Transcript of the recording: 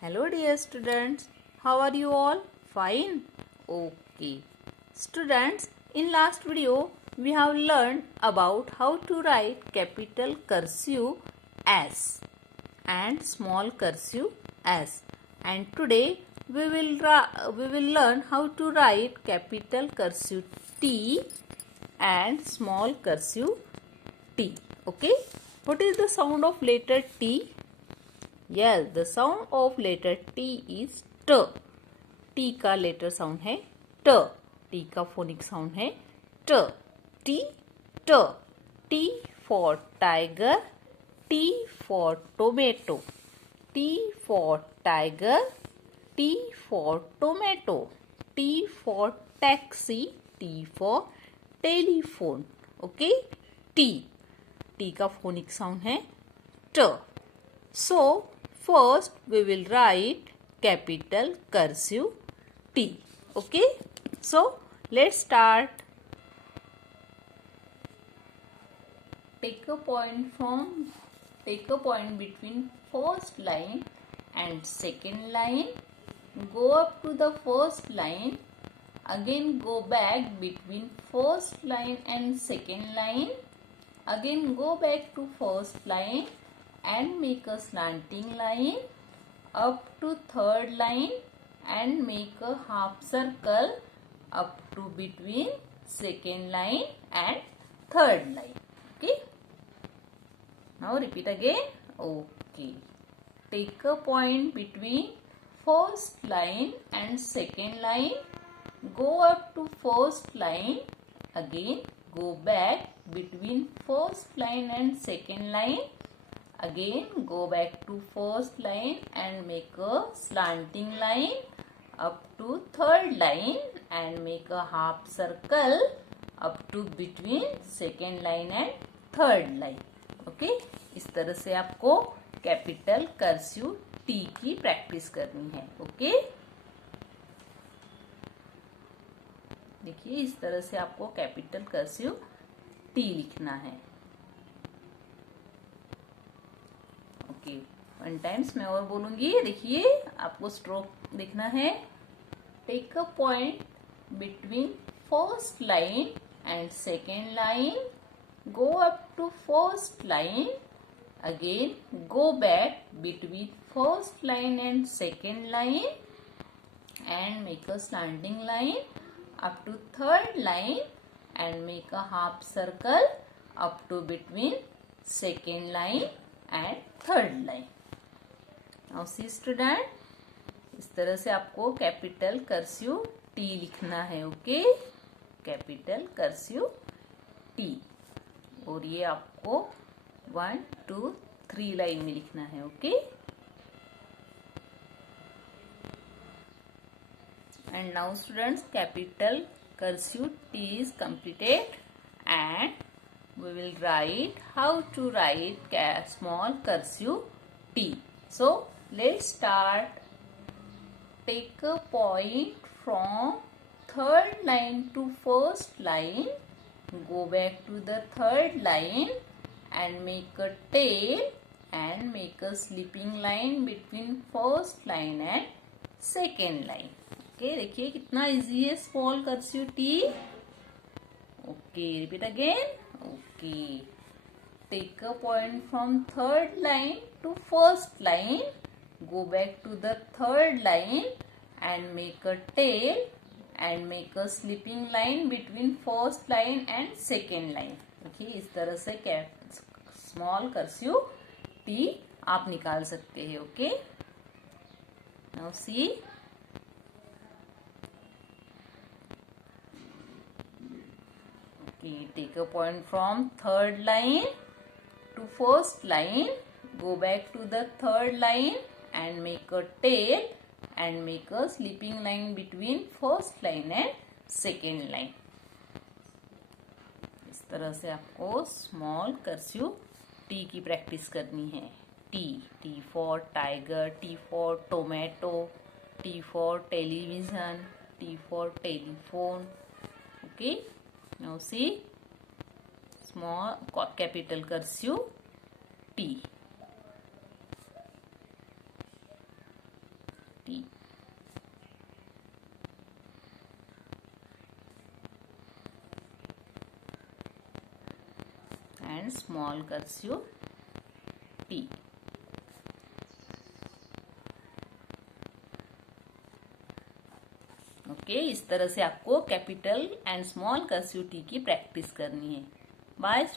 Hello dear students, how are you all? Fine? Okay. Students, in last video we have learned about how to write capital cursive S and small cursive s, and today we will learn how to write capital cursive T and small cursive t. Okay, what is the sound of letter T? Yes, the sound of letter T is T. T का letter sound है T. T का phonic sound है T. T, T. T for tiger. T for tomato. T for tiger. T for tomato. T for taxi. T for telephone. Okay? T. T का phonic sound है T. So, first we will write capital cursive T. Okay? So, let's start. Take a point between first line and second line. Go up to the first line. Again go back between first line and second line. Again go back to first line and make a slanting line up to third line and make a half circle up to between second line and third line. Okay. Now repeat again. Okay. Take a point between first line and second line. Go up to first line. Again go back between first line and second line. Again go back to first line and make a slanting line up to third line and make a half circle up to between second line and third line. Okay, इस तरह से आपको capital cursive T की practice करनी है. Okay, देखिए इस तरह से आपको कैपिटल कर्सिव टी लिखना है. ओके, वन टाइम्स मैं और बोलूंगी. देखिए आपको स्ट्रोक देखना है. Take a point between first line and second line. Go up to first line. Again go back between first line and second line and make a slanting line up to third line and make a half circle up to between second line and third line. Now see student, इस तरह से आपको capital cursive T लिखना है. Okay, capital cursive T, और ये आपको 1, 2, 3 line में लिखना है. Okay, and now students, capital cursive T is completed, and we will write how to write small cursive T. So let's start. Take a point from third line to first line. Go back to the third line and make a tail and make a slipping line between first line and second line. Okay, देखिए कितना easy है small cursive T. Okay, repeat again. Okay, take a point from third line to first line. Go back to the third line and make a tail and make a sleeping line between first line and second line. देखिए इस तरह से small cursive T आप निकाल सकते हैं. Okay, now see. Okay, take a point from third line to first line. Go back to the third line and make a tail and make a slipping line between first line and second line. इस तरह से आपको small cursive T की practice करनी है. T, T for tiger, T for tomato, T for television, T for telephone. Okay, now see small capital cursive T. T and small cursive T. Okay, इस तरह से आपको capital and small cursive T की practice करनी है। Bye.